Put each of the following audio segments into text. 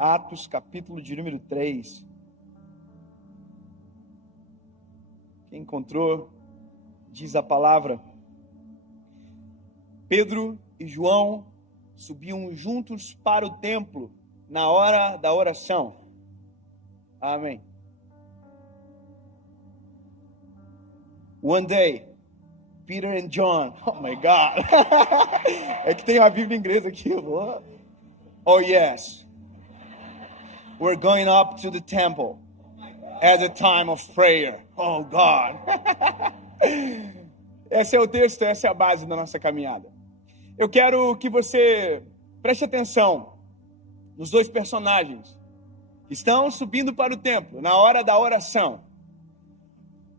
Atos, capítulo de número 3. Quem encontrou, diz a palavra: Pedro e João subiam juntos para o templo na hora da oração. Amém. One day, Peter and John. Oh my God. É que tem uma Bíblia em inglês aqui. Oh yes. We're going up to the temple at a time of prayer. Oh God. Esse é o texto, essa é a base da nossa caminhada. Eu quero que você preste atenção nos dois personagens que estão subindo para o templo na hora da oração.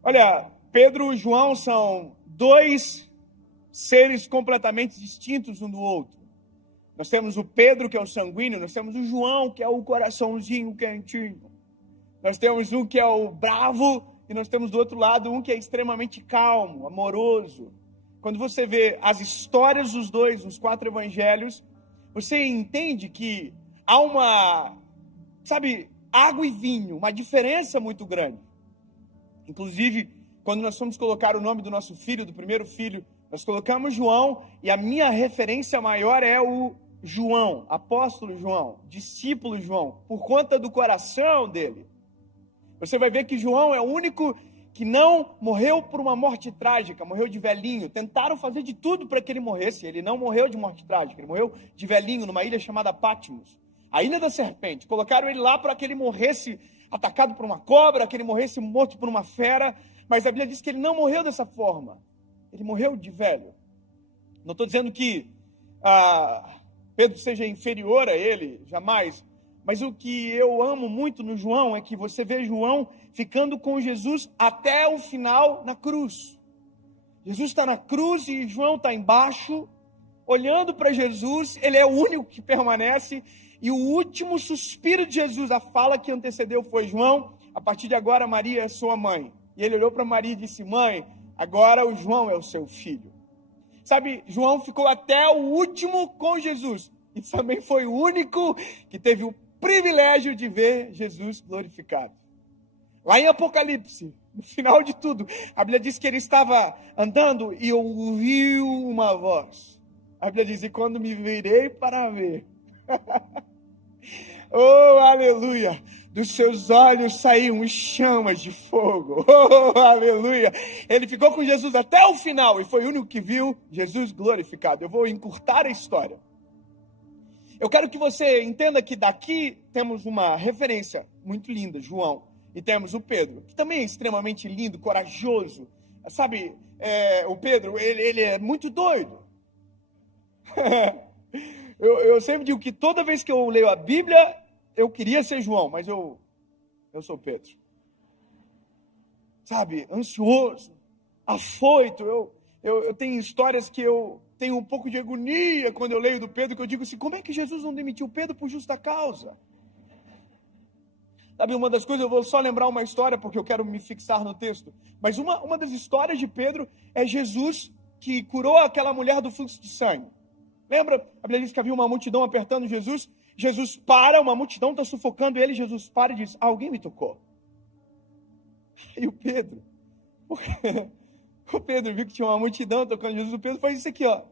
Olha, Pedro e João são dois seres completamente distintos um do outro. Nós temos o Pedro, que é o sanguíneo, nós temos o João, que é o coraçãozinho quentinho. Nós temos um que é o bravo, e nós temos do outro lado um que é extremamente calmo, amoroso. Quando você vê as histórias dos dois, nos 4 evangelhos, você entende que há uma, água e vinho, uma diferença muito grande. Inclusive, quando nós fomos colocar o nome do nosso filho, do primeiro filho, nós colocamos João, e a minha referência maior é o João, apóstolo João, discípulo João, por conta do coração dele. Você vai ver que João é o único que não morreu por uma morte trágica, morreu de velhinho. Tentaram fazer de tudo para que ele morresse. Ele não morreu de morte trágica, ele morreu de velhinho numa ilha chamada Patmos, a ilha da serpente. Colocaram ele lá para que ele morresse atacado por uma cobra, que ele morresse morto por uma fera, mas a Bíblia diz que ele não morreu dessa forma. Ele morreu de velho. Não estou dizendo que Pedro seja inferior a ele, jamais. Mas o que eu amo muito no João é que você vê João ficando com Jesus até o final na cruz. Jesus está na cruz e João está embaixo, olhando para Jesus. Ele é o único que permanece. E o último suspiro de Jesus, a fala que antecedeu foi: João, a partir de agora Maria é sua mãe. E ele olhou para Maria e disse: mãe, agora o João é o seu filho. João ficou até o último com Jesus. E também foi o único que teve o privilégio de ver Jesus glorificado. Lá em Apocalipse, no final de tudo, a Bíblia diz que ele estava andando e ouviu uma voz. A Bíblia diz: e quando me virei para ver, oh, aleluia, dos seus olhos saíam chamas de fogo. Oh, aleluia. Ele ficou com Jesus até o final e foi o único que viu Jesus glorificado. Eu vou encurtar a história. Eu quero que você entenda que daqui temos uma referência muito linda, João, e temos o Pedro, que também é extremamente lindo, corajoso. O Pedro, ele é muito doido. Eu sempre digo que toda vez que eu leio a Bíblia, eu queria ser João, mas eu sou Pedro. Ansioso, afoito. Eu tenho histórias que eu tenho um pouco de agonia quando eu leio do Pedro, que eu digo assim: como é que Jesus não demitiu Pedro por justa causa? Uma das coisas, eu vou só lembrar uma história, porque eu quero me fixar no texto, mas uma das histórias de Pedro é Jesus que curou aquela mulher do fluxo de sangue. Lembra? A Bíblia diz que havia uma multidão apertando Jesus. Jesus para, uma multidão está sufocando ele. Jesus para e diz: alguém me tocou. E o Pedro viu que tinha uma multidão tocando Jesus. O Pedro faz isso aqui, ó.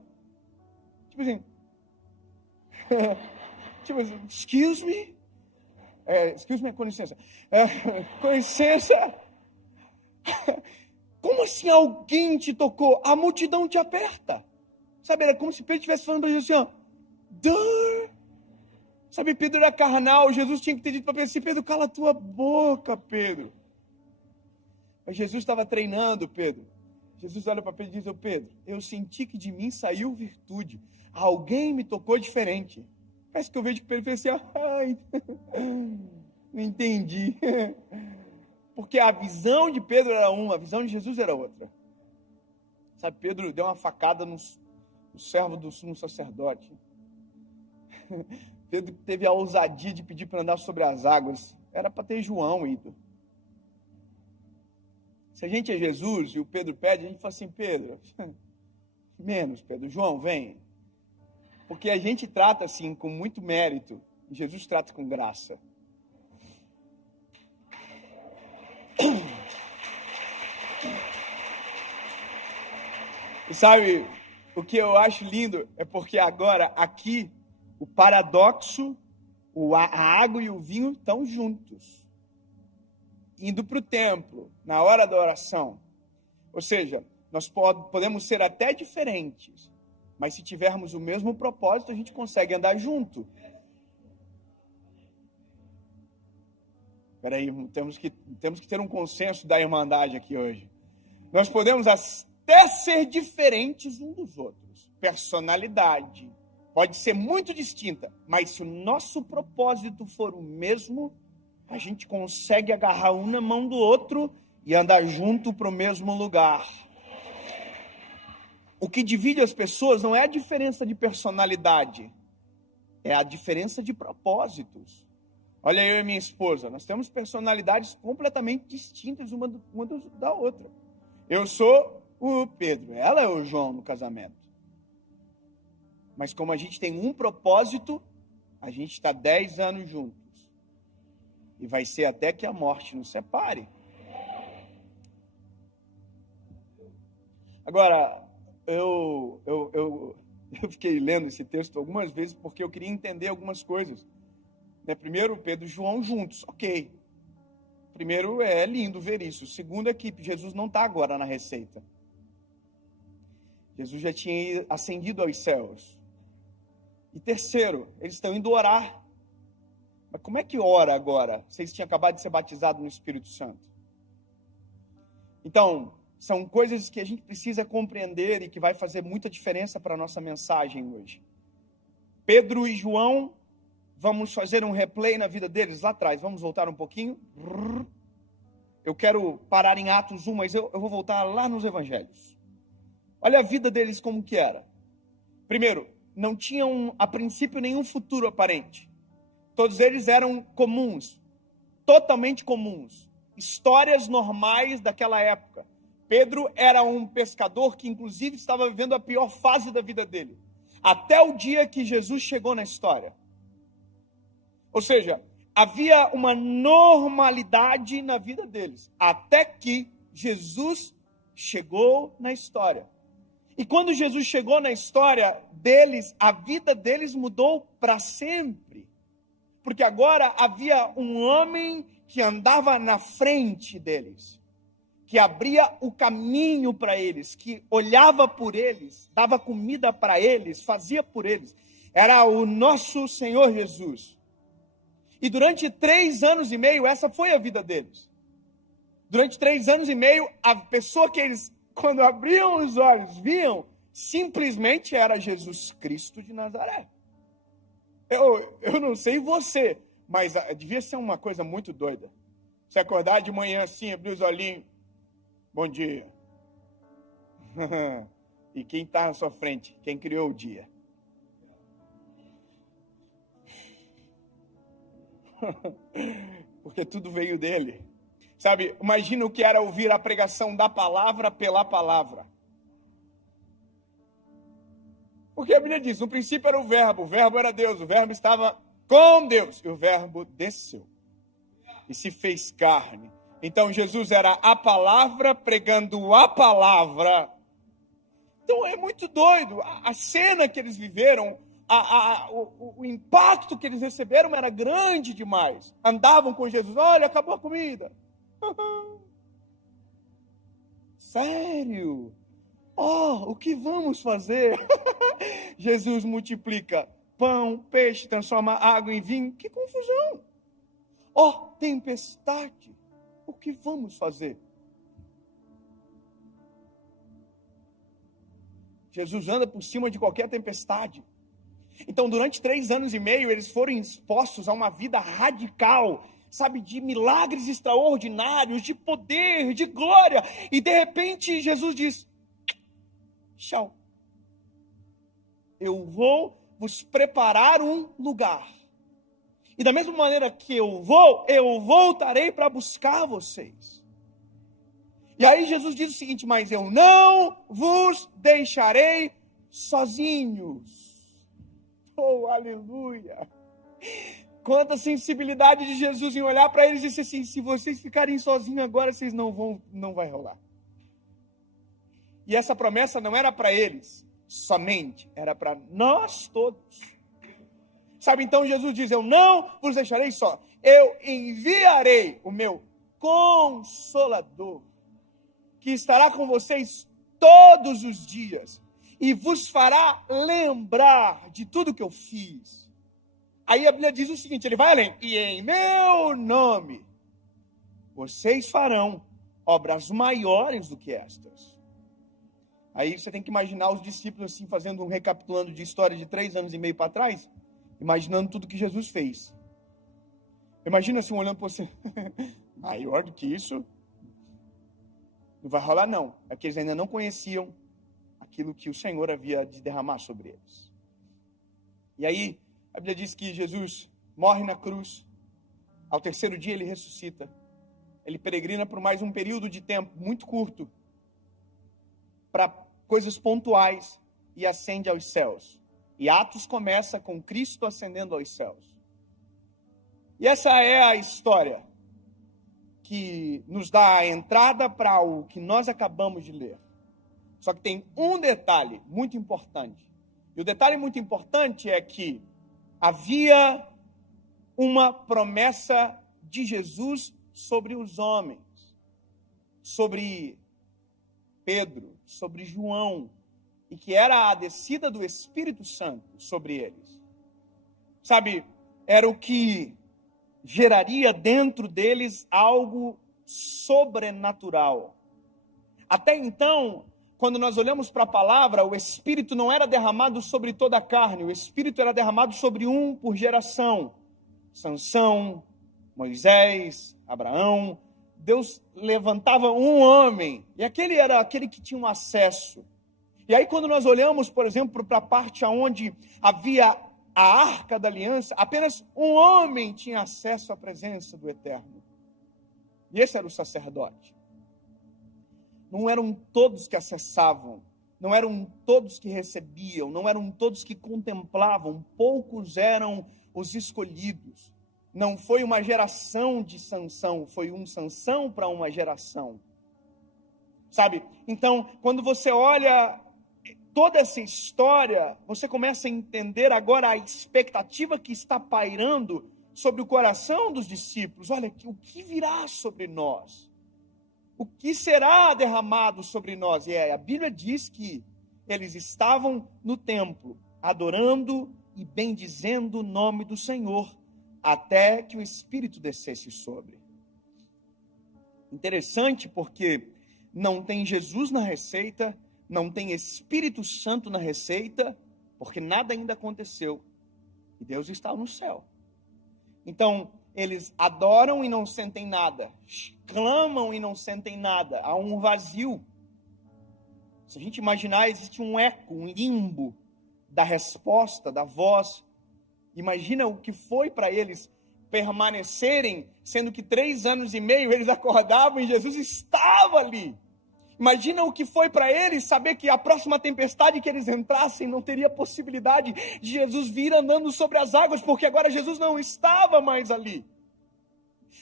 Excuse me. Excuse me, com licença. Com licença. Como assim alguém te tocou? A multidão te aperta. Era como se Pedro estivesse falando para Jesus assim, ó. Pedro era carnal. Jesus tinha que ter dito para Pedro assim: Pedro, cala a tua boca, Pedro. Mas Jesus estava treinando Pedro. Jesus olha para Pedro e diz: Pedro, eu senti que de mim saiu virtude. Alguém me tocou diferente. Parece que eu vejo que Pedro fez assim: ai, não entendi. Porque a visão de Pedro era uma, a visão de Jesus era outra. Pedro deu uma facada no servo do sumo sacerdote. Pedro teve a ousadia de pedir para andar sobre as águas. Era para ter João ido. Se a gente é Jesus e o Pedro pede, a gente fala assim: Pedro, menos, Pedro. João, vem. Porque a gente trata assim, com muito mérito, Jesus trata com graça. E sabe, o que eu acho lindo é porque agora, aqui, o paradoxo, a água e o vinho estão juntos. Indo para o templo, na hora da oração. Ou seja, nós podemos ser até diferentes, mas se tivermos o mesmo propósito, a gente consegue andar junto. Espera aí, temos que ter um consenso da irmandade aqui hoje. Nós podemos até ser diferentes uns dos outros. Personalidade pode ser muito distinta, mas se o nosso propósito for o mesmo, a gente consegue agarrar um na mão do outro e andar junto para o mesmo lugar. O que divide as pessoas não é a diferença de personalidade, é a diferença de propósitos. Olha, eu e minha esposa, nós temos personalidades completamente distintas uma da outra. Eu sou o Pedro, ela é o João no casamento. Mas como a gente tem um propósito, a gente está 10 anos juntos. E vai ser até que a morte nos separe. Agora, eu fiquei lendo esse texto algumas vezes porque eu queria entender algumas coisas. Primeiro, Pedro e João juntos, ok. Primeiro, é lindo ver isso. Segundo é que Jesus não está agora na receita. Jesus já tinha ascendido aos céus. E terceiro, eles estão indo orar. Mas como é que ora agora? Vocês tinham acabado de ser batizados no Espírito Santo. Então, são coisas que a gente precisa compreender e que vai fazer muita diferença para a nossa mensagem hoje. Pedro e João, vamos fazer um replay na vida deles lá atrás. Vamos voltar um pouquinho. Eu quero parar em Atos 1, mas eu vou voltar lá nos Evangelhos. Olha a vida deles como que era. Primeiro, não tinham a princípio nenhum futuro aparente. Todos eles eram comuns, totalmente comuns. Histórias normais daquela época. Pedro era um pescador que inclusive estava vivendo a pior fase da vida dele. Até o dia que Jesus chegou na história. Ou seja, havia uma normalidade na vida deles, até que Jesus chegou na história. E quando Jesus chegou na história deles, a vida deles mudou para sempre. Porque agora havia um homem que andava na frente deles, que abria o caminho para eles, que olhava por eles, dava comida para eles, fazia por eles. Era o nosso Senhor Jesus. E durante 3 anos e meio, essa foi a vida deles. Durante 3 anos e meio, a pessoa que eles, quando abriam os olhos, viam, simplesmente era Jesus Cristo de Nazaré. Eu não sei você, mas devia ser uma coisa muito doida. Você acordar de manhã assim, abrir os olhinhos, bom dia. E quem está na sua frente? Quem criou o dia? Porque tudo veio dele. Sabe, imagina o que era ouvir a pregação da palavra pela palavra. Porque a Bíblia diz, no princípio era o verbo era Deus, o verbo estava com Deus, e o verbo desceu e se fez carne. Então Jesus era a palavra pregando a palavra. Então é muito doido, a cena que eles viveram, o impacto que eles receberam era grande demais. Andavam com Jesus, olha, acabou a comida. Sério? O que vamos fazer? Jesus multiplica pão, peixe, transforma água em vinho. Que confusão! Tempestade. O que vamos fazer? Jesus anda por cima de qualquer tempestade. Então, durante 3 anos e meio, eles foram expostos a uma vida radical, sabe, de milagres extraordinários, de poder, de glória. E, de repente, Jesus diz, tchau. Eu vou vos preparar um lugar. E da mesma maneira que eu voltarei para buscar vocês. E aí Jesus diz o seguinte, mas eu não vos deixarei sozinhos. Oh, aleluia! quanta sensibilidade de Jesus em olhar para eles e dizer assim, se vocês ficarem sozinhos agora, vocês não vai rolar. E essa promessa não era para eles somente, era para nós todos. Sabe, então Jesus diz, eu não vos deixarei só, eu enviarei o meu Consolador, que estará com vocês todos os dias, e vos fará lembrar de tudo que eu fiz. Aí a Bíblia diz o seguinte, ele vai além, e em meu nome, vocês farão obras maiores do que estas. Aí você tem que imaginar os discípulos assim, fazendo um recapitulando de história de 3 anos e meio para trás, imaginando tudo que Jesus fez. Imagina assim, olhando para você, maior do que isso, não vai rolar não. É que eles ainda não conheciam aquilo que o Senhor havia de derramar sobre eles. E aí, a Bíblia diz que Jesus morre na cruz, ao 3º dia ele ressuscita, ele peregrina por mais um período de tempo muito curto, para coisas pontuais, e ascende aos céus. E Atos começa com Cristo ascendendo aos céus. E essa é a história que nos dá a entrada para o que nós acabamos de ler. Só que tem um detalhe muito importante. E o detalhe muito importante é que havia uma promessa de Jesus sobre os homens, sobre Pedro, sobre João, e que era a descida do Espírito Santo sobre eles. Sabe, era o que geraria dentro deles algo sobrenatural. Até então, quando nós olhamos para a palavra, o Espírito não era derramado sobre toda a carne, o Espírito era derramado sobre um por geração. Sansão, Moisés, Abraão. Deus levantava um homem, e aquele era aquele que tinha um acesso. E aí quando nós olhamos, por exemplo, para a parte onde havia a Arca da Aliança, apenas um homem tinha acesso à presença do Eterno. E esse era o sacerdote. Não eram todos que acessavam, não eram todos que recebiam, não eram todos que contemplavam, poucos eram os escolhidos. Não foi uma geração de Sansão, foi um Sansão para uma geração. Sabe? Então, quando você olha toda essa história, você começa a entender agora a expectativa que está pairando sobre o coração dos discípulos. Olha, o que virá sobre nós? O que será derramado sobre nós? E a Bíblia diz que eles estavam no templo, adorando e bendizendo o nome do Senhor, até que o Espírito descesse sobre. Interessante porque não tem Jesus na receita, não tem Espírito Santo na receita, porque nada ainda aconteceu. E Deus está no céu. Então, eles adoram e não sentem nada, clamam e não sentem nada, há um vazio. Se a gente imaginar, existe um eco, um limbo da resposta, da voz. Imagina o que foi para eles permanecerem, sendo que 3 anos e meio eles acordavam e Jesus estava ali. Imagina o que foi para eles saber que a próxima tempestade que eles entrassem não teria possibilidade de Jesus vir andando sobre as águas, porque agora Jesus não estava mais ali.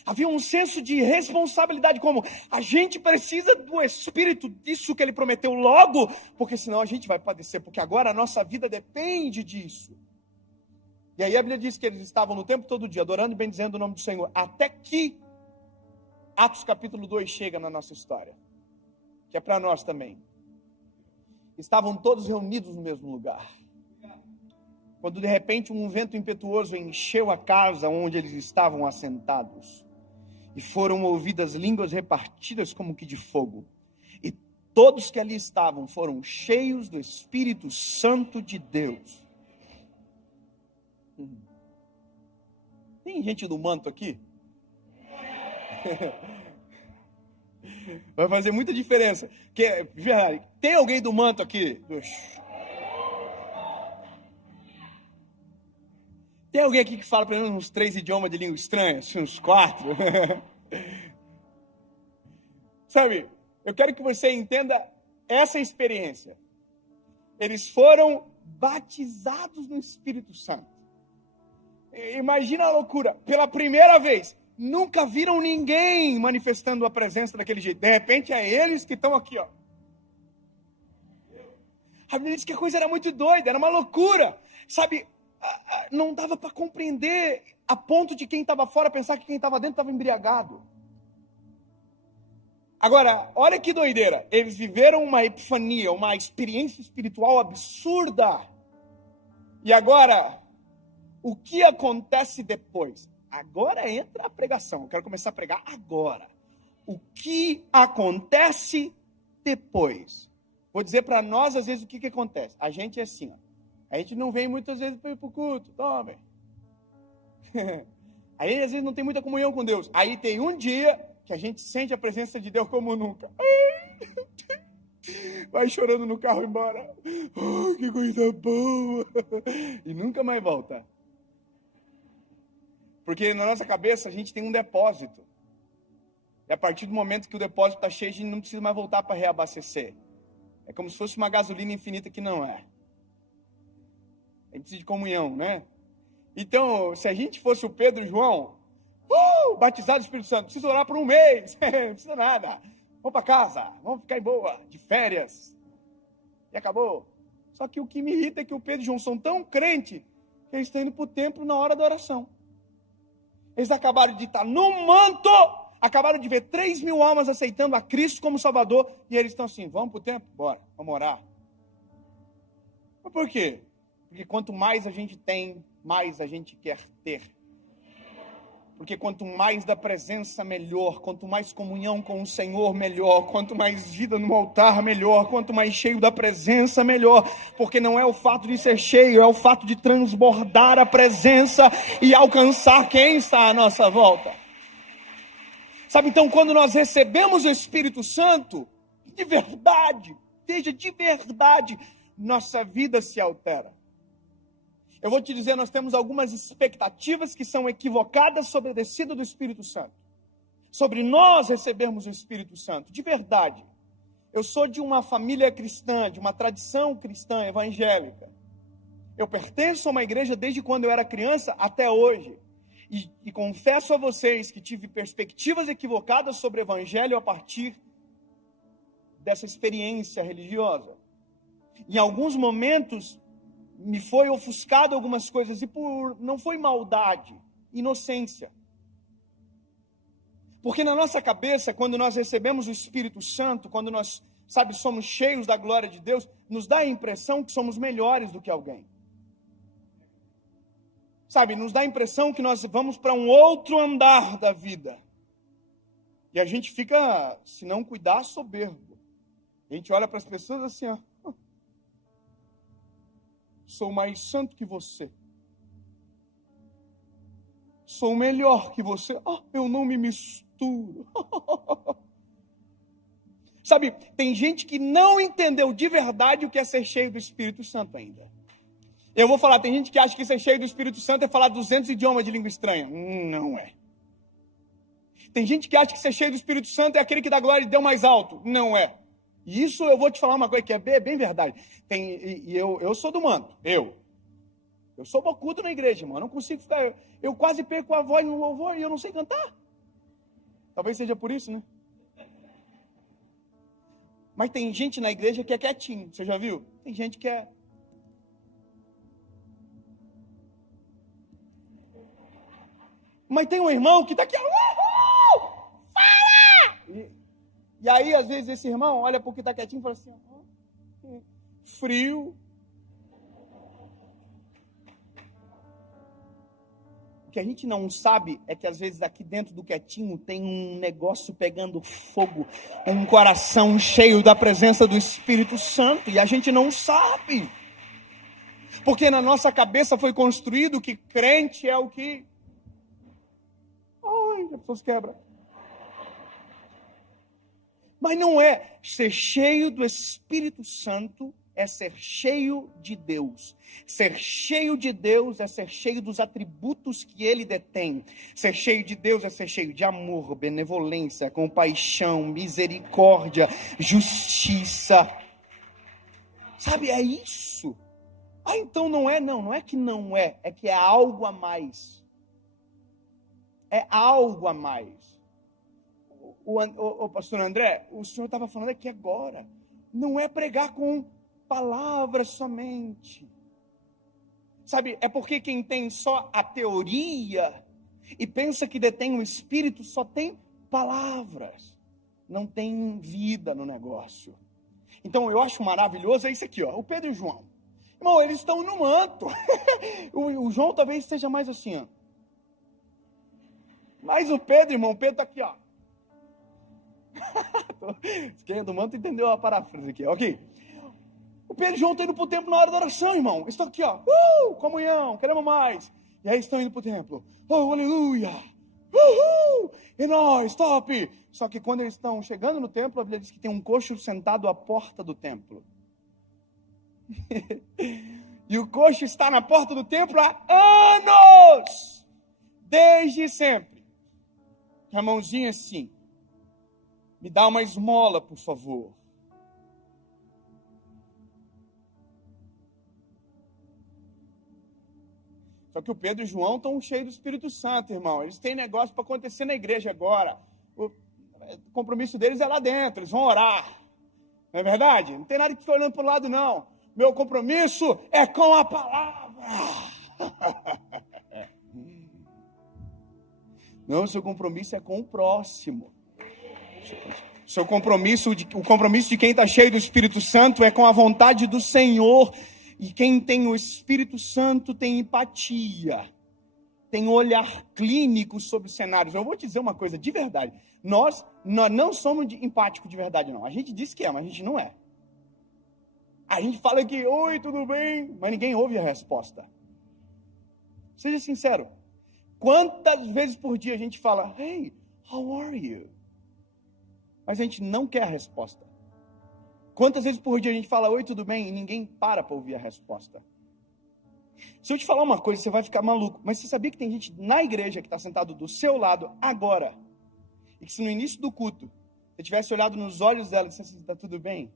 Havia um senso de responsabilidade, como a gente precisa do Espírito, disso que ele prometeu logo, porque senão a gente vai padecer, porque agora a nossa vida depende disso. E aí a Bíblia diz que eles estavam no tempo todo dia, adorando e bendizendo o nome do Senhor, até que Atos capítulo 2 chega na nossa história, que é para nós também. Estavam todos reunidos no mesmo lugar. Quando de repente um vento impetuoso encheu a casa onde eles estavam assentados, e foram ouvidas línguas repartidas como que de fogo. E todos que ali estavam foram cheios do Espírito Santo de Deus. Tem gente do manto aqui? Vai fazer muita diferença. Tem alguém do manto aqui? Tem alguém aqui que fala pelo menos uns 3 idiomas de língua estranha? Uns 4? Sabe, eu quero que você entenda essa experiência. Eles foram batizados no Espírito Santo. Imagina a loucura. Pela primeira vez, nunca viram ninguém manifestando a presença daquele jeito. De repente, é eles que estão aqui, ó. A Bíblia diz que a coisa era muito doida, era uma loucura. Sabe, não dava para compreender a ponto de quem estava fora pensar que quem estava dentro estava embriagado. Agora, olha que doideira. Eles viveram uma epifania, uma experiência espiritual absurda. E agora, o que acontece depois? Agora entra a pregação. Eu quero começar a pregar agora. O que acontece depois? Vou dizer para nós, às vezes, o que acontece. A gente é assim, ó. A gente não vem muitas vezes para ir para o culto. Tome. Aí, às vezes, não tem muita comunhão com Deus. Aí tem um dia que a gente sente a presença de Deus como nunca. Vai chorando no carro embora. Oh, que coisa boa. E nunca mais volta. Porque na nossa cabeça a gente tem um depósito. E a partir do momento que o depósito está cheio, a gente não precisa mais voltar para reabastecer. É como se fosse uma gasolina infinita que não é. A gente precisa de comunhão, né? Então, se a gente fosse o Pedro e João, batizado do Espírito Santo, precisa orar por um mês, não precisa nada. Vamos para casa, vamos ficar em boa, de férias. E acabou. Só que o que me irrita é que o Pedro e João são tão crentes que eles estão indo para o templo na hora da oração. Eles acabaram de estar no manto, acabaram de ver 3.000 almas aceitando a Cristo como Salvador, e eles estão assim, vamos para o templo? Bora, vamos orar. Mas por quê? Porque quanto mais a gente tem, mais a gente quer ter. Porque quanto mais da presença, melhor. Quanto mais comunhão com o Senhor, melhor. Quanto mais vida no altar, melhor. Quanto mais cheio da presença, melhor. Porque não é o fato de ser cheio, é o fato de transbordar a presença e alcançar quem está à nossa volta. Sabe, então, quando nós recebemos o Espírito Santo, de verdade, veja, de verdade, nossa vida se altera. Eu vou te dizer, nós temos algumas expectativas que são equivocadas sobre a descida do Espírito Santo. Sobre nós recebermos o Espírito Santo, de verdade. Eu sou de uma família cristã, de uma tradição cristã evangélica. Eu pertenço a uma igreja desde quando eu era criança até hoje. E confesso a vocês que tive perspectivas equivocadas sobre o evangelho a partir dessa experiência religiosa. Em alguns momentos, me foi ofuscado algumas coisas, e não foi maldade, inocência. Porque na nossa cabeça, quando nós recebemos o Espírito Santo, quando nós, somos cheios da glória de Deus, nos dá a impressão que somos melhores do que alguém. Nos dá a impressão que nós vamos para um outro andar da vida. E a gente fica, se não cuidar, soberbo. A gente olha para as pessoas assim, ó. Sou mais santo que você. Sou melhor que você. Eu não me misturo. Tem gente que não entendeu de verdade o que é ser cheio do Espírito Santo ainda. Eu vou falar, tem gente que acha que ser cheio do Espírito Santo é falar 200 idiomas de língua estranha. Não é. Tem gente que acha que ser cheio do Espírito Santo é aquele que dá glória e deu mais alto. Não é. E isso eu vou te falar uma coisa que é bem verdade. Eu sou do manto. Eu sou bocudo na igreja, irmão. Eu não consigo ficar... Eu quase perco a voz no louvor e eu não sei cantar. Talvez seja por isso, né? Mas tem gente na igreja que é quietinho. Você já viu? Tem gente que é... Mas tem um irmão que está aqui... Fala! E aí, às vezes, esse irmão olha para o que está quietinho e fala assim... Frio. O que a gente não sabe é que, às vezes, aqui dentro do quietinho tem um negócio pegando fogo, um coração cheio da presença do Espírito Santo, e a gente não sabe. Porque na nossa cabeça foi construído que crente é o que... Ai, as pessoas quebram. Mas não é. Ser cheio do Espírito Santo é ser cheio de Deus. Ser cheio de Deus é ser cheio dos atributos que Ele detém. Ser cheio de Deus é ser cheio de amor, benevolência, compaixão, misericórdia, justiça. É isso. Ah, então não é? Não é que não é, é que é algo a mais. É algo a mais. O pastor André, o senhor estava falando aqui agora, não é pregar com palavras somente. Sabe, é porque quem tem só a teoria e pensa que detém o Espírito só tem palavras, não tem vida no negócio. Então eu acho maravilhoso, é isso aqui, ó, o Pedro e o João. Irmão, eles estão no manto. o João talvez esteja mais assim, ó. Mas o Pedro, irmão, o Pedro está aqui, ó. Quem é do manto entendeu a paráfrase aqui, ok? O Pedro e o João estão indo para o templo na hora da oração, irmão. Eles estão aqui, ó. Comunhão, queremos mais. E aí estão indo para o templo. Oh, aleluia. E nós, top. Só que quando eles estão chegando no templo, a Bíblia diz que tem um coxo sentado à porta do templo. E o coxo está na porta do templo há anos. Desde sempre. Com a mãozinha assim. Me dá uma esmola, por favor. Só que o Pedro e o João estão cheios do Espírito Santo, irmão. Eles têm negócio para acontecer na igreja agora. O compromisso deles é lá dentro, eles vão orar. Não é verdade? Não tem nada que ficar olhando para o lado, não. Meu compromisso é com a palavra. Não, seu compromisso é com o próximo. O compromisso de quem está cheio do Espírito Santo é com a vontade do Senhor. E quem tem o Espírito Santo tem empatia, tem olhar clínico sobre os cenários. Eu vou te dizer uma coisa de verdade. Nós não somos empáticos de verdade, não. A gente diz que é, mas a gente não é. A gente fala que, oi, tudo bem? Mas ninguém ouve a resposta. Seja sincero. Quantas vezes por dia a gente fala, hey, how are you? Mas a gente não quer a resposta. Quantas vezes por dia a gente fala, oi, tudo bem? E ninguém para ouvir a resposta. Se eu te falar uma coisa, você vai ficar maluco. Mas você sabia que tem gente na igreja que está sentado do seu lado agora? E que se no início do culto, você tivesse olhado nos olhos dela e dissesse assim, está tudo bem?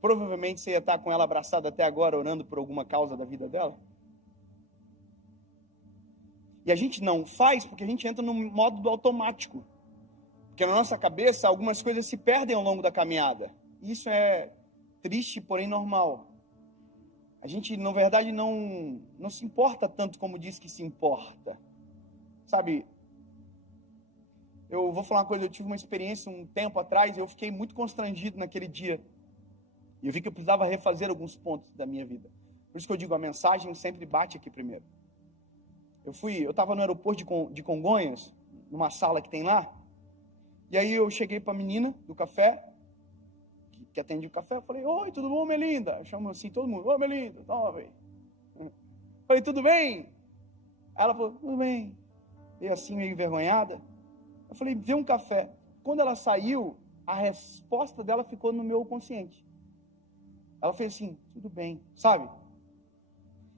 Provavelmente você ia estar com ela abraçada até agora, orando por alguma causa da vida dela. E a gente não faz porque a gente entra no modo do automático. Porque na nossa cabeça, algumas coisas se perdem ao longo da caminhada. Isso é triste, porém normal. A gente, na verdade, não se importa tanto como diz que se importa. Sabe, eu vou falar uma coisa, eu tive uma experiência um tempo atrás, eu fiquei muito constrangido naquele dia. E eu vi que eu precisava refazer alguns pontos da minha vida. Por isso que eu digo, a mensagem sempre bate aqui primeiro. Eu estava no aeroporto de Congonhas, numa sala que tem lá, e aí eu cheguei para a menina do café, que atende o café, eu falei, oi, tudo bom, Melinda? Eu chamo assim todo mundo, oi, Melinda, toma, velho. Falei, tudo bem? Aí ela falou, tudo bem. E assim, meio envergonhada. Eu falei, vê um café. Quando ela saiu, a resposta dela ficou no meu consciente. Ela fez assim, tudo bem, sabe?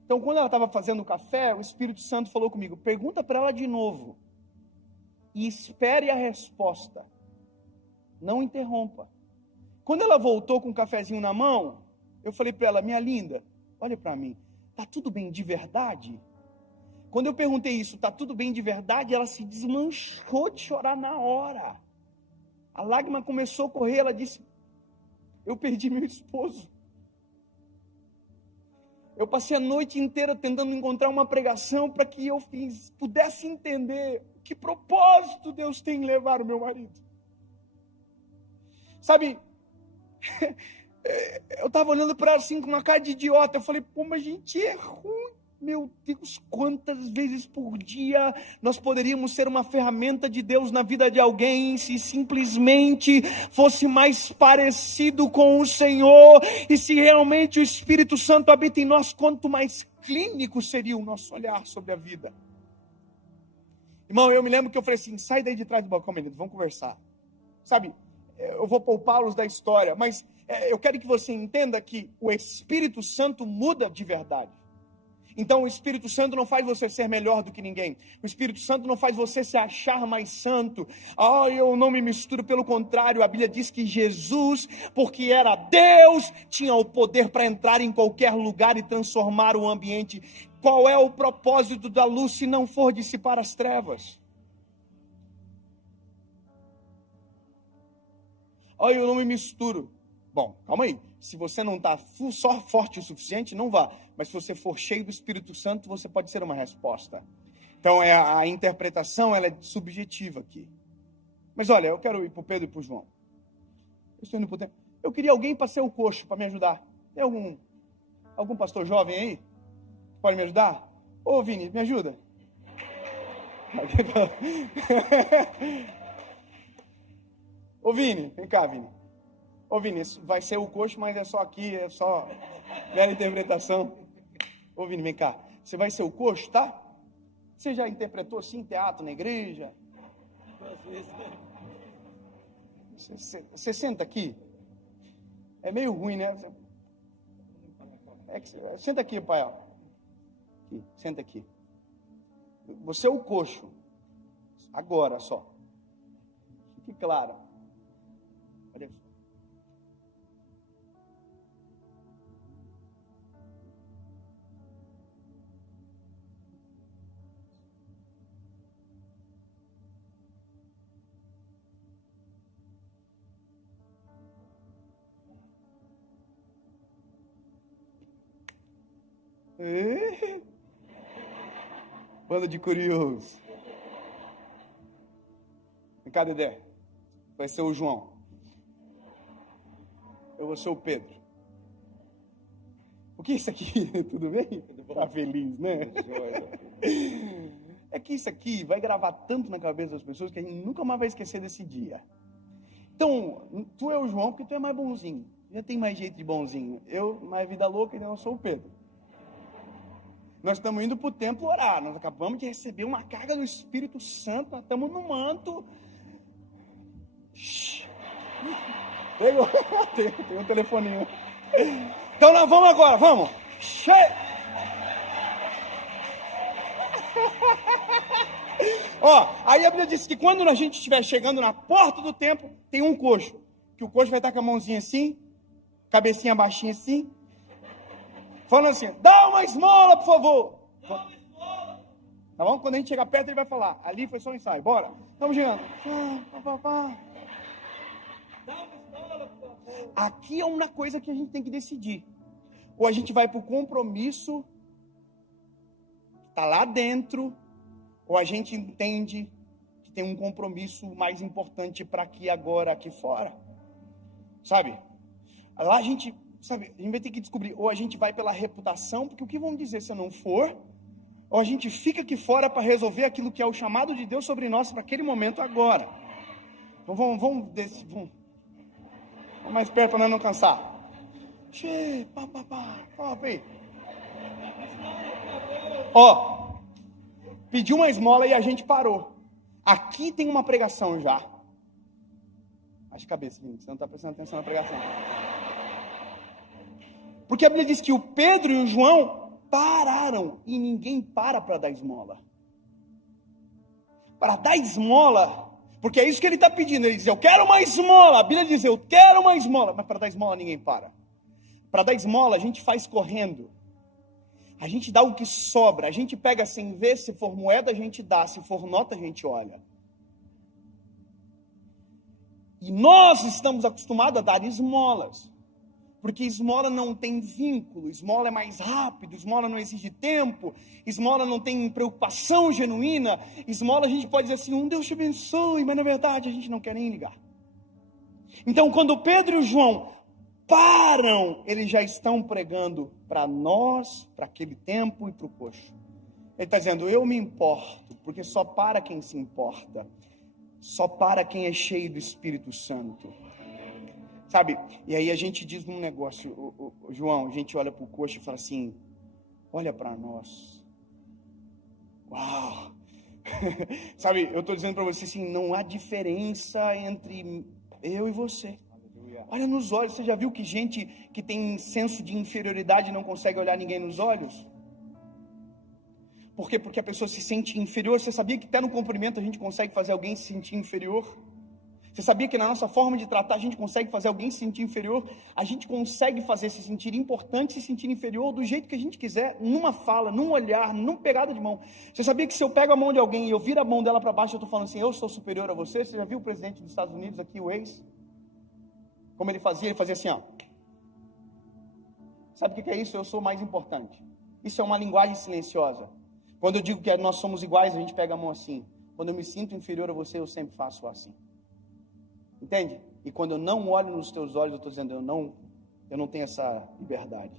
Então, quando ela estava fazendo o café, o Espírito Santo falou comigo, pergunta para ela de novo. E espere a resposta. Não interrompa. Quando ela voltou com um cafezinho na mão, eu falei para ela, minha linda, olha para mim, tá tudo bem de verdade? Quando eu perguntei isso, tá tudo bem de verdade? Ela se desmanchou de chorar na hora. A lágrima começou a correr, ela disse, eu perdi meu esposo. Eu passei a noite inteira tentando encontrar uma pregação para que eu pudesse entender que propósito Deus tem em levar o meu marido. Sabe, eu estava olhando para ela assim com uma cara de idiota. Eu falei, pô, mas a gente é ruim. Meu Deus, quantas vezes por dia nós poderíamos ser uma ferramenta de Deus na vida de alguém se simplesmente fosse mais parecido com o Senhor e se realmente o Espírito Santo habita em nós, quanto mais clínico seria o nosso olhar sobre a vida. Irmão, eu me lembro que eu falei assim, sai daí de trás do balcão, menino, vamos conversar. Sabe, eu vou poupá-los da história, mas eu quero que você entenda que o Espírito Santo muda de verdade. Então o Espírito Santo não faz você ser melhor do que ninguém. O Espírito Santo não faz você se achar mais santo. Eu não me misturo, pelo contrário, a Bíblia diz que Jesus, porque era Deus, tinha o poder para entrar em qualquer lugar e transformar o ambiente. Qual é o propósito da luz se não for dissipar as trevas? Eu não me misturo. Bom, calma aí. Se você não está só forte o suficiente, não vá. Mas se você for cheio do Espírito Santo, você pode ser uma resposta. Então, a interpretação ela é subjetiva aqui. Mas olha, eu quero ir para o Pedro e para o João. Eu queria alguém para ser o coxo, para me ajudar. Tem algum pastor jovem aí? Pode me ajudar? Ô, Vini, me ajuda. Ô, Vini, vem cá, Vini. Ô, Vini, vai ser o coxo, mas é só aqui, é só mera interpretação. Ô, Vini, vem cá. Você vai ser o coxo, tá? Você já interpretou assim teatro na igreja? Você senta aqui. É meio ruim, né? Senta aqui, pai. Aqui, senta aqui. Você é o coxo. Agora só. Fique claro. Olha. Banda de curiosos. Vem cá, Dedé. Vai ser o João. Eu vou ser o Pedro. O que é isso aqui? Tudo bem? Tá feliz, né? É que isso aqui vai gravar tanto na cabeça das pessoas que a gente nunca mais vai esquecer desse dia. Então, tu é o João porque tu é mais bonzinho. Já tem mais jeito de bonzinho. Eu, mais vida louca, então eu sou o Pedro. Nós estamos indo para o templo orar. Nós acabamos de receber uma carga do Espírito Santo. Nós estamos no manto. Pegou. Tem um telefoninho. Então nós vamos agora, vamos. Aí a Bíblia diz que quando a gente estiver chegando na porta do templo, tem um coxo. Que o coxo vai estar com a mãozinha assim, cabecinha baixinha assim, falando assim, dá uma esmola, por favor. Dá uma esmola. Tá bom? Quando a gente chegar perto, ele vai falar, ali foi só um ensaio, bora. Estamos chegando. Dá uma esmola, por favor. Aqui é uma coisa que a gente tem que decidir. Ou a gente vai para o compromisso, está lá dentro, ou a gente entende que tem um compromisso mais importante para aqui agora, aqui fora. Sabe? Lá a gente vai ter que descobrir, ou a gente vai pela reputação, porque o que vão dizer se eu não for, ou a gente fica aqui fora para resolver aquilo que é o chamado de Deus sobre nós para aquele momento agora. Então vamos mais perto para nós não cansar. Pediu uma esmola e a gente parou. Aqui tem uma pregação já. Baixa a cabeça, você não está prestando atenção na pregação. Porque a Bíblia diz que o Pedro e o João pararam e ninguém para dar esmola. Para dar esmola, porque é isso que ele está pedindo. Ele diz, eu quero uma esmola. A Bíblia diz, eu quero uma esmola. Mas para dar esmola ninguém para. Para dar esmola a gente faz correndo. A gente dá o que sobra. A gente pega sem ver, se for moeda a gente dá, se for nota a gente olha. E nós estamos acostumados a dar esmolas. Porque esmola não tem vínculo, esmola é mais rápido, esmola não exige tempo, esmola não tem preocupação genuína, esmola a gente pode dizer assim, Deus te abençoe, mas na verdade a gente não quer nem ligar. Então quando Pedro e João param, eles já estão pregando para nós, para aquele tempo e para o coxo. Ele está dizendo, eu me importo, porque só para quem se importa, só para quem é cheio do Espírito Santo. Sabe, e aí a gente diz um negócio, João, a gente olha para o coxo e fala assim, olha para nós. Uau! Sabe, eu estou dizendo para você assim, não há diferença entre eu e você. Olha nos olhos, você já viu que gente que tem senso de inferioridade não consegue olhar ninguém nos olhos? Por quê? Porque a pessoa se sente inferior. Você sabia que até no cumprimento a gente consegue fazer alguém se sentir inferior? Você sabia que na nossa forma de tratar a gente consegue fazer alguém se sentir inferior? A gente consegue fazer se sentir importante, se sentir inferior do jeito que a gente quiser, numa fala, num olhar, numa pegada de mão. Você sabia que se eu pego a mão de alguém e eu viro a mão dela para baixo, eu estou falando assim, eu sou superior a você? Você já viu o presidente dos Estados Unidos aqui, o ex? Como ele fazia? Ele fazia assim, ó. Sabe o que é isso? Eu sou mais importante. Isso é uma linguagem silenciosa. Quando eu digo que nós somos iguais, a gente pega a mão assim. Quando eu me sinto inferior a você, eu sempre faço assim. Entende? E quando eu não olho nos teus olhos, eu estou dizendo, eu não tenho essa liberdade.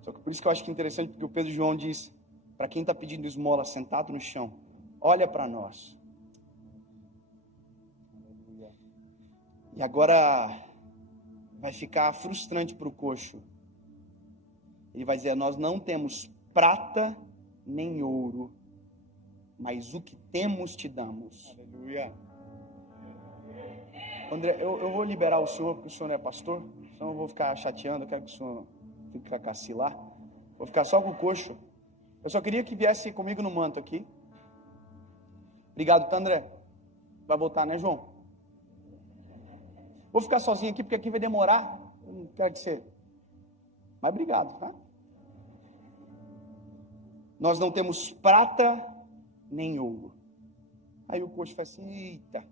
Só que por isso que eu acho que é interessante, porque o Pedro João diz, para quem está pedindo esmola sentado no chão, olha para nós. E agora vai ficar frustrante para o coxo. Ele vai dizer, nós não temos prata nem ouro, mas o que temos te damos. Aleluia. André, eu vou liberar o senhor, porque o senhor não é pastor, senão eu vou ficar chateando, eu quero que o senhor fique com a lá. Vou ficar só com o coxo. Eu só queria que viesse comigo no manto aqui. Obrigado, tá, André? Vai voltar, né, João? Vou ficar sozinho aqui, porque aqui vai demorar. Eu não quero que você... Mas obrigado, tá? Nós não temos prata nem ouro. Aí o coxo faz assim, eita.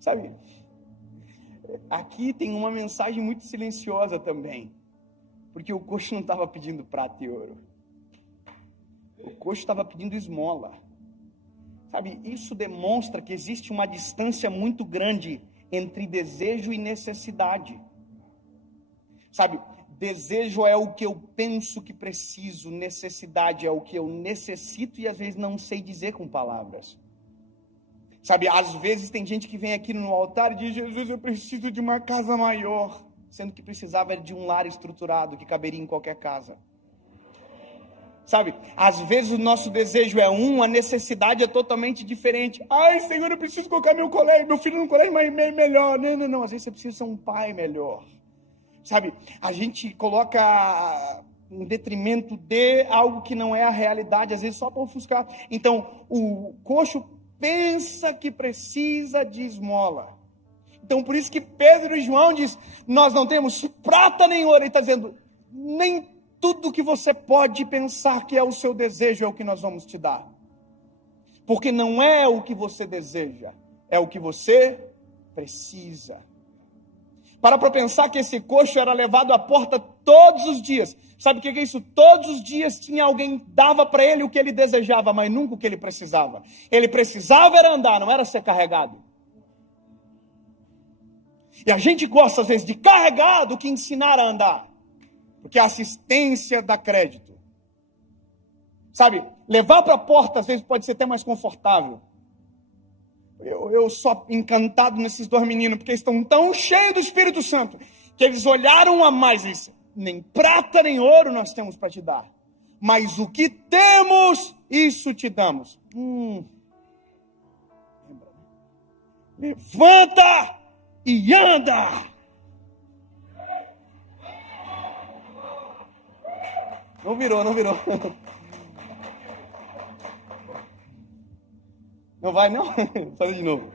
Sabe, aqui tem uma mensagem muito silenciosa também. Porque o coxo não estava pedindo prata e ouro. O coxo estava pedindo esmola. Sabe, isso demonstra que existe uma distância muito grande entre desejo e necessidade. Sabe, desejo é o que eu penso que preciso, necessidade é o que eu necessito e às vezes não sei dizer com palavras. Sabe, às vezes tem gente que vem aqui no altar e diz, Jesus, eu preciso de uma casa maior, sendo que precisava de um lar estruturado que caberia em qualquer casa. Sabe, às vezes o nosso desejo é a necessidade é totalmente diferente. Ai, Senhor, eu preciso colocar meu filho num colégio melhor. Não, às vezes você precisa ser um pai melhor. Sabe, a gente coloca em detrimento de algo que não é a realidade, às vezes só para ofuscar. Então, o coxo pensa que precisa de esmola. Então, por isso que Pedro e João diz, nós não temos prata nem ouro. Ele está dizendo, nem tudo que você pode pensar que é o seu desejo é o que nós vamos te dar. Porque não é o que você deseja, é o que você precisa. Para pensar que esse coxo era levado à porta todos os dias. Sabe o que é isso? Todos os dias tinha alguém, dava para ele o que ele desejava, mas nunca o que ele precisava. Ele precisava era andar, não era ser carregado. E a gente gosta às vezes de carregar do que ensinar a andar. Porque a assistência dá crédito. Sabe, levar para a porta às vezes pode ser até mais confortável. Eu sou encantado nesses dois meninos, porque eles estão tão cheios do Espírito Santo, que eles olharam a mais isso. Nem prata nem ouro nós temos para te dar, mas o que temos, isso te damos. Levanta e anda. Não virou. Não vai, não? Faz de novo.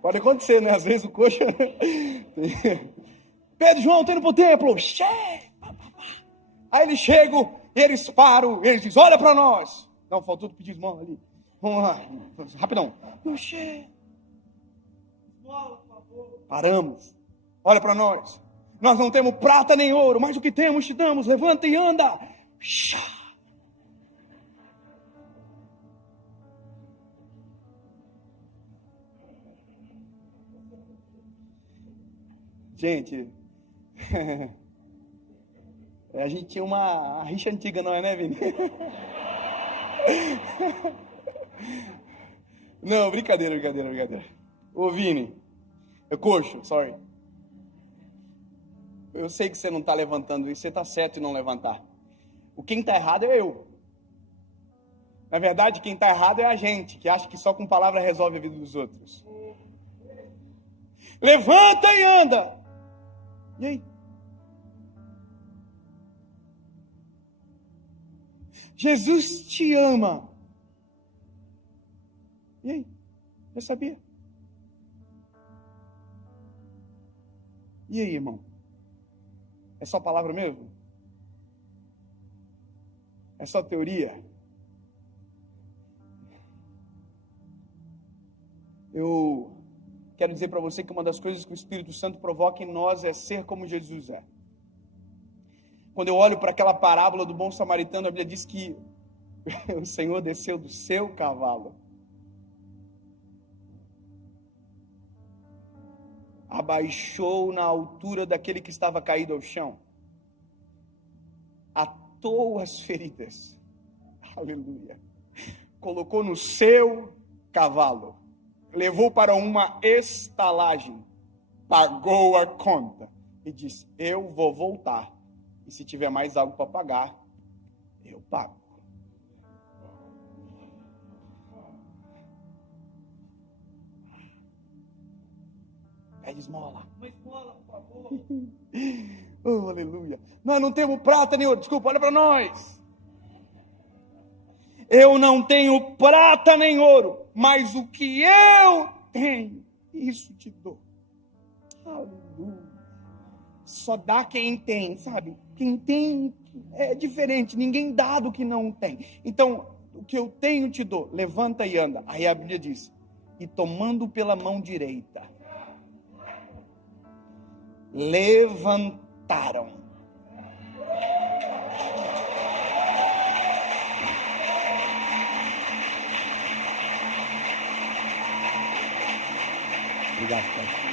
Pode acontecer, né? Às vezes o coxa... Pedro, João, tô indo pro templo. Aí eles chegam, eles param, eles dizem, olha para nós. Não, faltou tu pedir esmola ali. Vamos lá, rapidão. Paramos. Olha para nós. Nós não temos prata nem ouro, mas o que temos te damos. Levanta e anda. Gente, a gente tinha uma rixa antiga, não é, né, Vini? Não, brincadeira. Ô, Vini, coxo, sorry. Eu sei que você não está levantando isso, você está certo em não levantar. Quem está errado é eu. Na verdade, quem está errado é a gente, que acha que só com palavra resolve a vida dos outros. Levanta e anda. E aí? Jesus te ama. E aí? Já sabia? E aí, irmão? É só palavra mesmo? É só teoria? Eu quero dizer para você que uma das coisas que o Espírito Santo provoca em nós é ser como Jesus é. Quando eu olho para aquela parábola do bom samaritano, a Bíblia diz que o Senhor desceu do seu cavalo, abaixou na altura daquele que estava caído ao chão, atou as feridas, aleluia, colocou no seu cavalo, levou para uma estalagem, pagou a conta e disse: eu vou voltar, e se tiver mais algo para pagar, eu pago. Pede esmola. Uma esmola, por favor. Oh, aleluia. Nós não temos prata nem ouro. Desculpa, olha para nós. Eu não tenho prata nem ouro, mas o que eu tenho, isso te dou. Aleluia. Só dá quem tem, sabe? Quem tem é diferente. Ninguém dá do que não tem. Então, o que eu tenho te dou. Levanta e anda. Aí a Bíblia diz: e tomando pela mão direita, levantaram. Obrigado, Pai.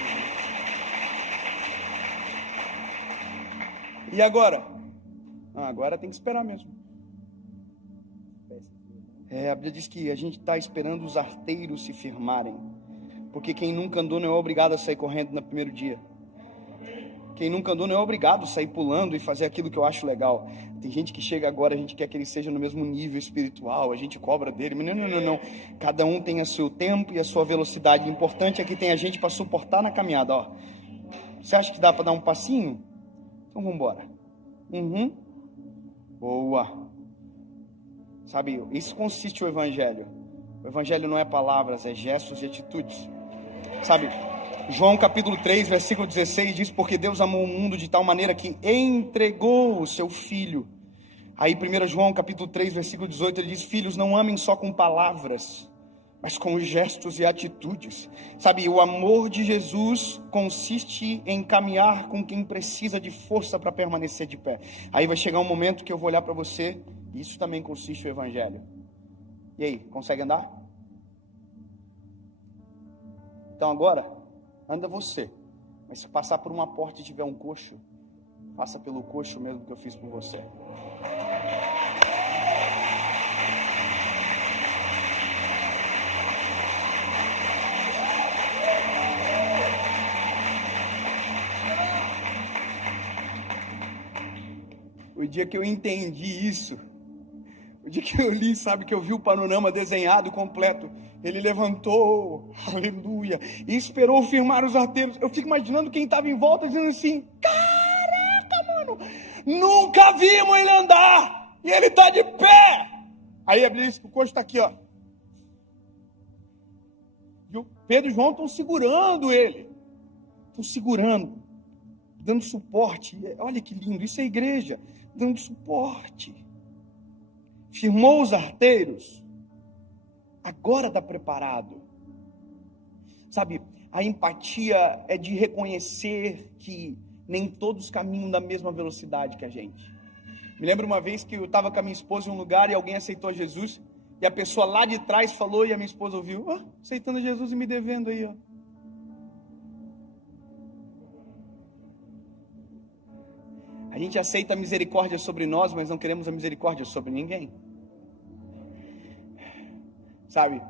E agora? Agora tem que esperar mesmo. A Bíblia diz que a gente está esperando os arteiros se firmarem, porque quem nunca andou não é obrigado a sair correndo no primeiro dia. Quem nunca andou não é obrigado a sair pulando e fazer aquilo que eu acho legal. Tem gente que chega agora, a gente quer que ele seja no mesmo nível espiritual, a gente cobra dele, mas não. Cada um tem o seu tempo e a sua velocidade. O importante é que tem a gente para suportar na caminhada. Ó. Você acha que dá para dar um passinho? Então vamos embora. Boa. Sabe, isso consiste o Evangelho. O Evangelho não é palavras, é gestos e atitudes. Sabe, João capítulo 3, versículo 16 diz: porque Deus amou o mundo de tal maneira que entregou o seu Filho. Aí 1 João capítulo 3, versículo 18, ele diz: filhos, não amem só com palavras, mas com gestos e atitudes. Sabe, o amor de Jesus consiste em caminhar com quem precisa de força para permanecer de pé. Aí vai chegar um momento que eu vou olhar para você, e isso também consiste no Evangelho. E aí, consegue andar? Então agora, anda você. Mas se passar por uma porta e tiver um coxo, passa pelo coxo mesmo que eu fiz por você. O dia que eu entendi isso, o dia que eu li, sabe, que eu vi o panorama desenhado completo, ele levantou, aleluia, e esperou firmar os arteiros. Eu fico imaginando quem estava em volta dizendo assim: caraca, mano, nunca vimos ele andar, e ele está de pé. Aí a Bíblia diz que o coxo está aqui, ó. E o Pedro e João estão segurando ele, estão segurando, dando suporte. Olha que lindo, isso é igreja, dando suporte. Firmou os arteiros, agora está preparado. Sabe, a empatia é de reconhecer que nem todos caminham da mesma velocidade que a gente. Me lembro uma vez que eu estava com a minha esposa em um lugar e alguém aceitou Jesus, e a pessoa lá de trás falou, e a minha esposa ouviu: aceitando Jesus e me devendo aí, ó. A gente aceita a misericórdia sobre nós, mas não queremos a misericórdia sobre ninguém. Sabe,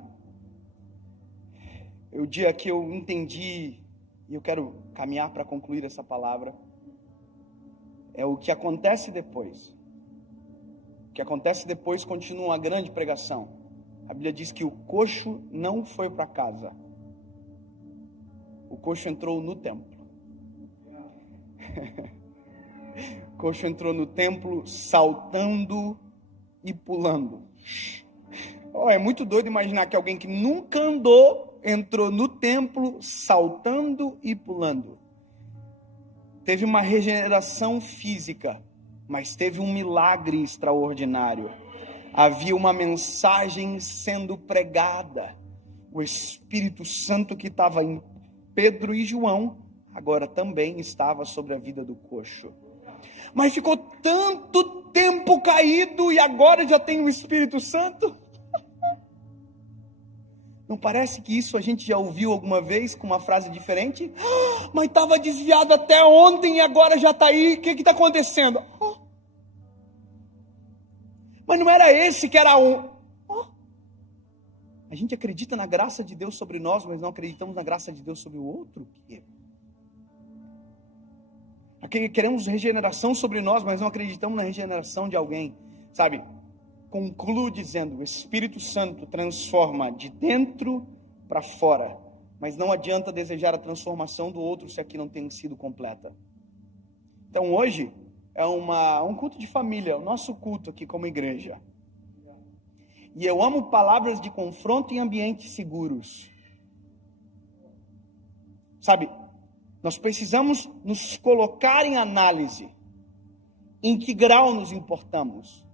o dia que eu entendi, e eu quero caminhar para concluir essa palavra, é o que acontece depois. O que acontece depois continua uma grande pregação. A Bíblia diz que o coxo não foi para casa. O coxo entrou no templo. O coxo entrou no templo saltando e pulando. Oh, é muito doido imaginar que alguém que nunca andou, entrou no templo saltando e pulando. Teve uma regeneração física, mas teve um milagre extraordinário. Havia uma mensagem sendo pregada. O Espírito Santo que estava em Pedro e João, agora também estava sobre a vida do coxo. Mas ficou tanto tempo caído e agora já tem o Espírito Santo? Não parece que isso a gente já ouviu alguma vez com uma frase diferente? Ah, mas estava desviado até ontem e agora já está aí, o que está acontecendo? Ah, mas não era esse que era um... A gente acredita na graça de Deus sobre nós, mas não acreditamos na graça de Deus sobre o outro? Queremos regeneração sobre nós, mas não acreditamos na regeneração de alguém, sabe? Concluo dizendo, o Espírito Santo transforma de dentro para fora, mas não adianta desejar a transformação do outro se aqui não tem sido completa. Então hoje é um culto de família, o nosso culto aqui como igreja. E eu amo palavras de confronto em ambientes seguros. Sabe, nós precisamos nos colocar em análise. Em que grau nos importamos?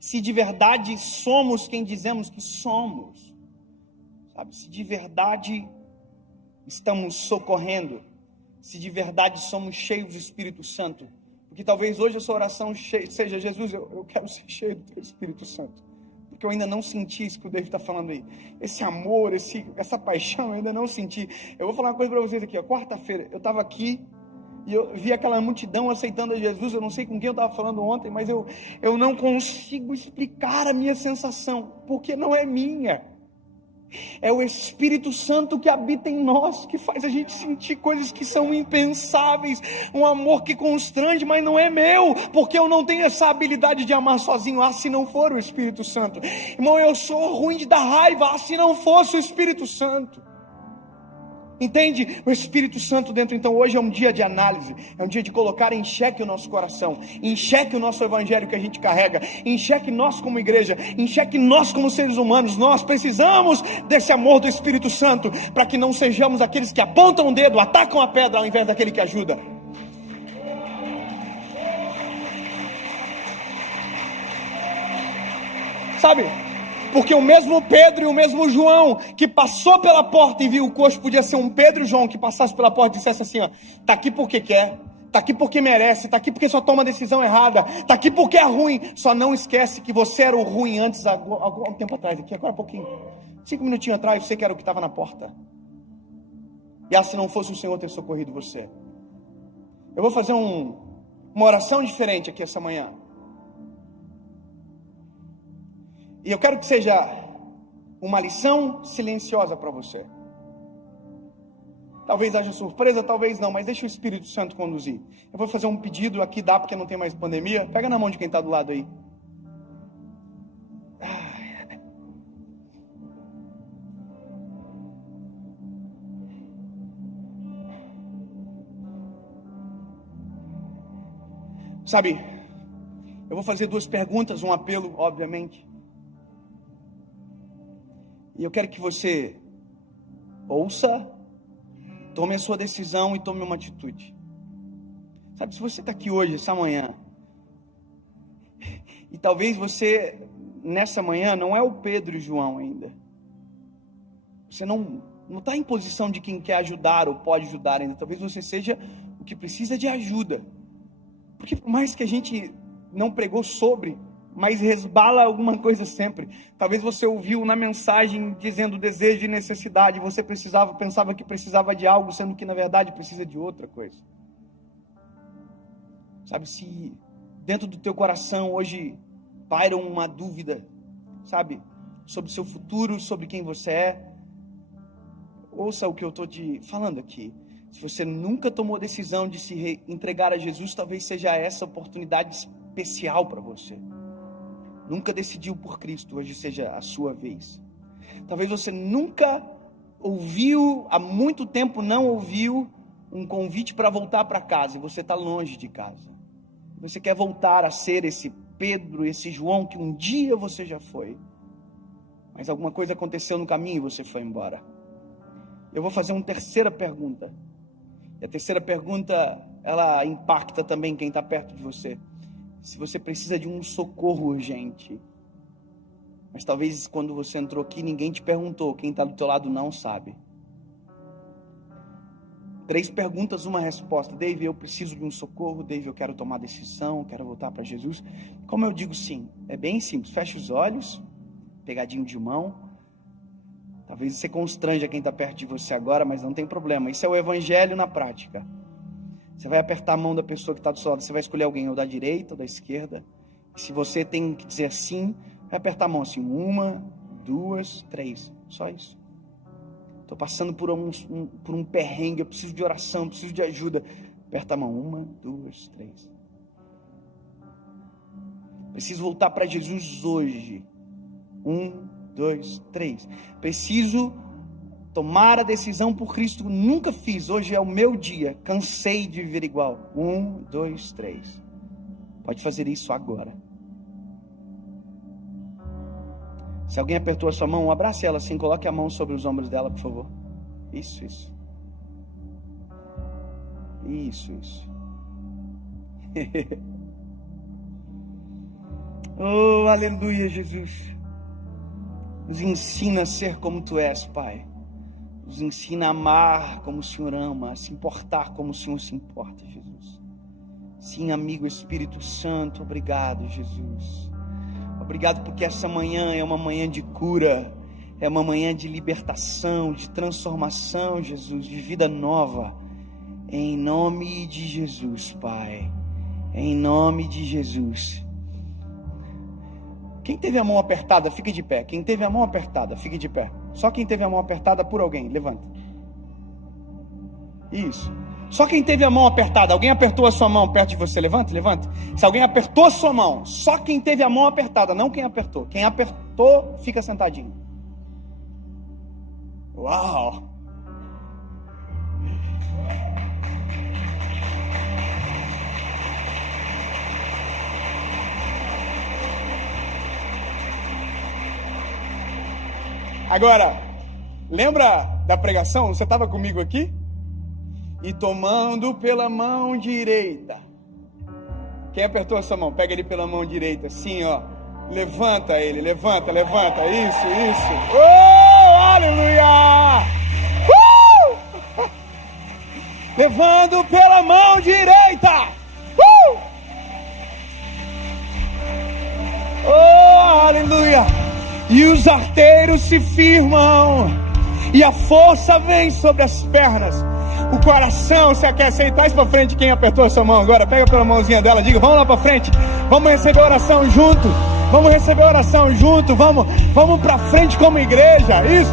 Se de verdade somos quem dizemos que somos. Sabe, se de verdade estamos socorrendo. Se de verdade somos cheios do Espírito Santo. Porque talvez hoje a sua oração seja: Jesus, eu quero ser cheio do Teu Espírito Santo. Porque eu ainda não senti isso que o David está falando aí. Esse amor, essa paixão, eu ainda não senti. Eu vou falar uma coisa para vocês aqui. Quarta-feira, eu estava aqui e eu vi aquela multidão aceitando a Jesus. Eu não sei com quem eu estava falando ontem, mas eu não consigo explicar a minha sensação, porque não é minha. É o Espírito Santo que habita em nós, que faz a gente sentir coisas que são impensáveis, um amor que constrange, mas não é meu, porque eu não tenho essa habilidade de amar sozinho. Se não for o Espírito Santo, irmão, eu sou ruim de dar raiva, se não fosse o Espírito Santo. Entende? O Espírito Santo dentro. Então hoje é um dia de análise, é um dia de colocar em xeque o nosso coração, em xeque o nosso evangelho que a gente carrega, em xeque nós como igreja, em xeque nós como seres humanos. Nós precisamos desse amor do Espírito Santo, para que não sejamos aqueles que apontam o dedo, atacam a pedra, ao invés daquele que ajuda. Sabe? Porque o mesmo Pedro e o mesmo João que passou pela porta e viu o coxo, podia ser um Pedro e João que passasse pela porta e dissesse assim: ó, tá aqui porque quer, tá aqui porque merece, tá aqui porque só toma a decisão errada, tá aqui porque é ruim. Só não esquece que você era o ruim antes, algum tempo atrás, aqui agora há pouquinho, 5 minutinhos atrás, você que era o que estava na porta. E se não fosse o Senhor ter socorrido você. Eu vou fazer uma oração diferente aqui essa manhã. E eu quero que seja uma lição silenciosa para você. Talvez haja surpresa, talvez não, mas deixa o Espírito Santo conduzir. Eu vou fazer um pedido aqui, dá porque não tem mais pandemia. Pega na mão de quem está do lado aí. Sabe, eu vou fazer 2 perguntas, um apelo, obviamente. E eu quero que você ouça, tome a sua decisão e tome uma atitude. Sabe, se você está aqui hoje, essa manhã, e talvez você, nessa manhã, não é o Pedro e João ainda. Você não está em posição de quem quer ajudar ou pode ajudar ainda. Talvez você seja o que precisa de ajuda. Porque por mais que a gente não pregou sobre, mas resbala alguma coisa sempre. Talvez você ouviu na mensagem dizendo desejo e necessidade, você pensava que precisava de algo, sendo que na verdade precisa de outra coisa. Sabe, se dentro do teu coração hoje paira uma dúvida, sabe, sobre o seu futuro, sobre quem você é, ouça o que eu estou te falando aqui. Se você nunca tomou a decisão de se entregar a Jesus, talvez seja essa oportunidade especial para você. Nunca decidiu por Cristo, hoje seja a sua vez. Talvez você nunca ouviu, há muito tempo não ouviu um convite para voltar para casa, e você está longe de casa. Você quer voltar a ser esse Pedro, esse João que um dia você já foi, mas alguma coisa aconteceu no caminho e você foi embora. Eu vou fazer uma terceira pergunta. E a terceira pergunta, ela impacta também quem está perto de você. Se você precisa de um socorro urgente, mas talvez quando você entrou aqui, ninguém te perguntou, quem está do teu lado não sabe. 3 perguntas, uma resposta. Dave, eu preciso de um socorro. Dave, eu quero tomar decisão, quero voltar para Jesus. Como eu digo sim? É bem simples, fecha os olhos, pegadinho de mão. Talvez você constranja quem está perto de você agora, mas não tem problema. Isso é o evangelho na prática. Você vai apertar a mão da pessoa que está do seu lado, você vai escolher alguém ou da direita ou da esquerda. E se você tem que dizer sim, vai apertar a mão assim, 1, 2, 3, só isso. Estou passando por um perrengue, eu preciso de oração, preciso de ajuda. Aperta a mão, 1, 2, 3. Preciso voltar para Jesus hoje. 1, 2, 3. Preciso tomar a decisão por Cristo. Nunca fiz, hoje é o meu dia. Cansei de viver igual. 1, 2, 3. Pode fazer isso agora. Se alguém apertou a sua mão, abrace ela assim, coloque a mão sobre os ombros dela, por favor. Isso. Oh, aleluia, Jesus. Nos ensina a ser como Tu és, Pai. Nos ensina a amar como o Senhor ama, a se importar como o Senhor se importa, Jesus. Sim, amigo Espírito Santo, obrigado, Jesus. Obrigado porque essa manhã é uma manhã de cura, é uma manhã de libertação, de transformação, Jesus, de vida nova. Em nome de Jesus, Pai. Em nome de Jesus. Quem teve a mão apertada, fique de pé. Quem teve a mão apertada, fique de pé. Só quem teve a mão apertada por alguém, levanta. Isso. Só quem teve a mão apertada, alguém apertou a sua mão perto de você, levanta. Se alguém apertou a sua mão, só quem teve a mão apertada, não quem apertou. Quem apertou, fica sentadinho. Uau! Agora, lembra da pregação? Você estava comigo aqui? E tomando pela mão direita. Quem apertou essa mão? Pega ele pela mão direita, assim, ó. Levanta ele, levanta. Isso. Oh, aleluia! Levando pela mão direita. Oh, aleluia! E os arteiros se firmam. E a força vem sobre as pernas. O coração, você quer aceitar isso para frente? Quem apertou a sua mão agora, pega pela mãozinha dela, diga, vamos lá para frente, vamos receber a oração junto, vamos para frente como igreja, isso.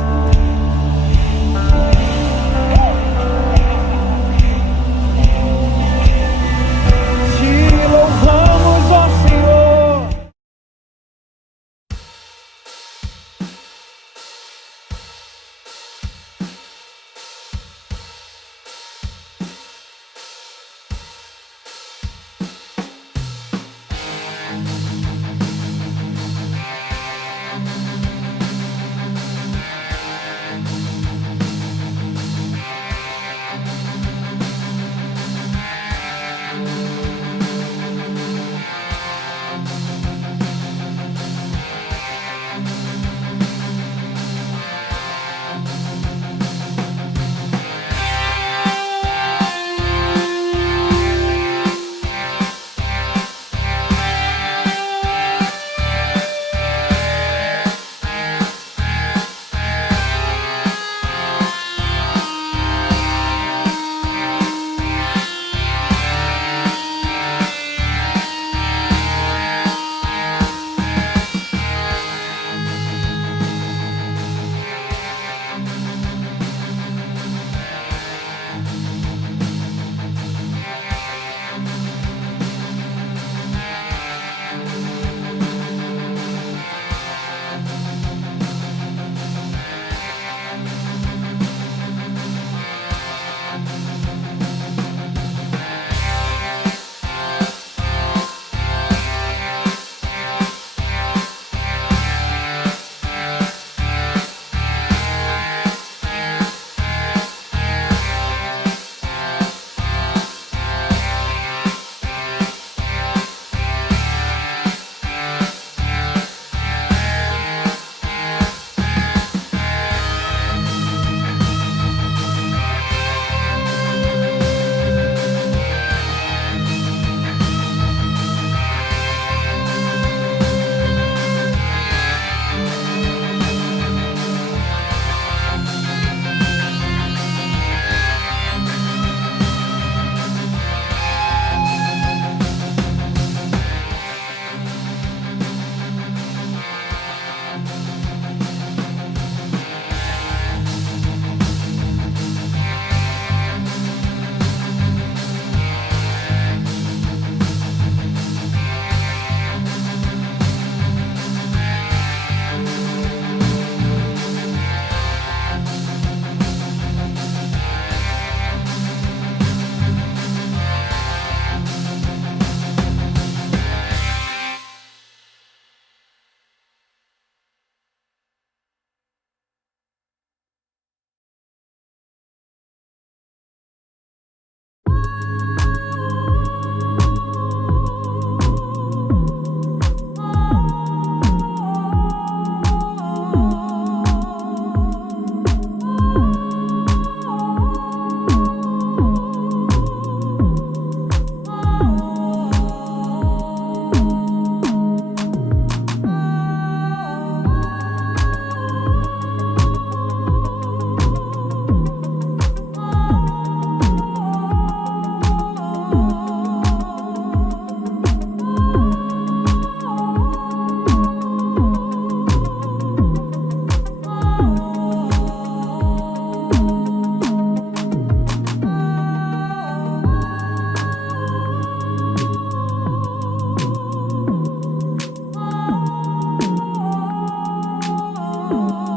Te louvamos, ó Senhor. Senhor.